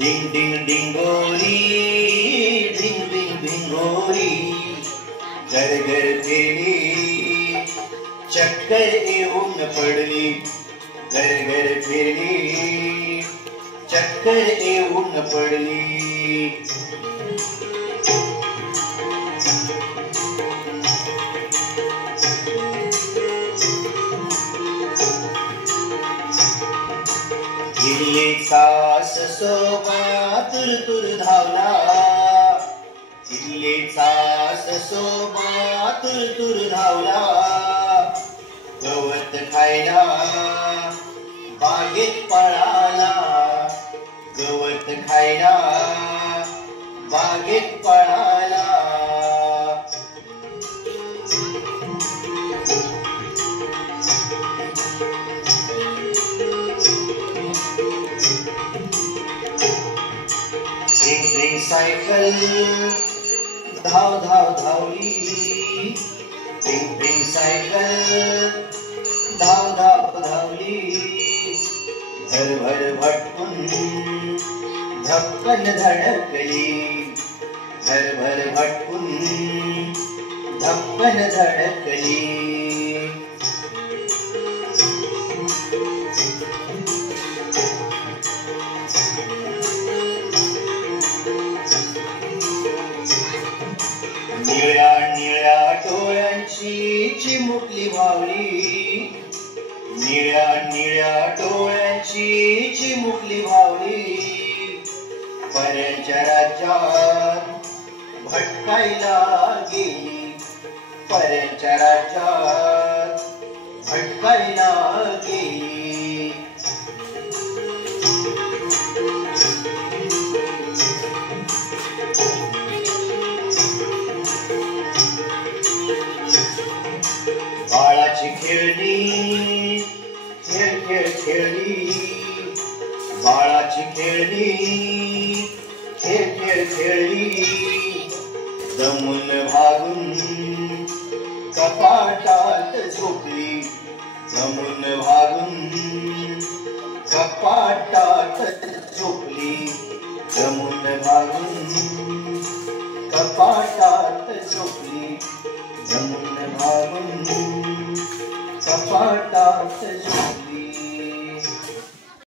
डिंग डिंग डिंगोरी, डिंग डिंग डिंगोरी, घर घर फिरली, चक्कर येऊन पडली, घर घर फिरली, चक्कर येऊन पडली. गेली सास सोबा तुर तुर धावला, गेली सास सोबा तुर तुर धावला, गवत खायला बागेत पळाला, गवत खायला बागेत पळाला. ड्रिंग ड्रिंग सायकल धाव धाव धावली, ड्रिंग ड्रिंग सायकल धाव धाव धावली, भरभर भटकून धपकन धडकली, भरभर भटकून धपकन धडकली. निळ्या निळ्या डोळ्यांची चिमुकली भावली, निळ्या निळ्या डोळ्यांची चिमुकली भावली, पर्यांच्या राज्यात भटकायला गेली, पर्यांच्या राज्यात भटकायला गेली. बाळाची खेळणी खेळ खेळ खेळली, बाळाची खेळणी खेळ खेळ खेळली, दमून भागून कपाटात झोपली, दमून भागून कपाटात झोपली, दमून भागून कपाटात झोपली, दमून भागून कपाटात झोपली.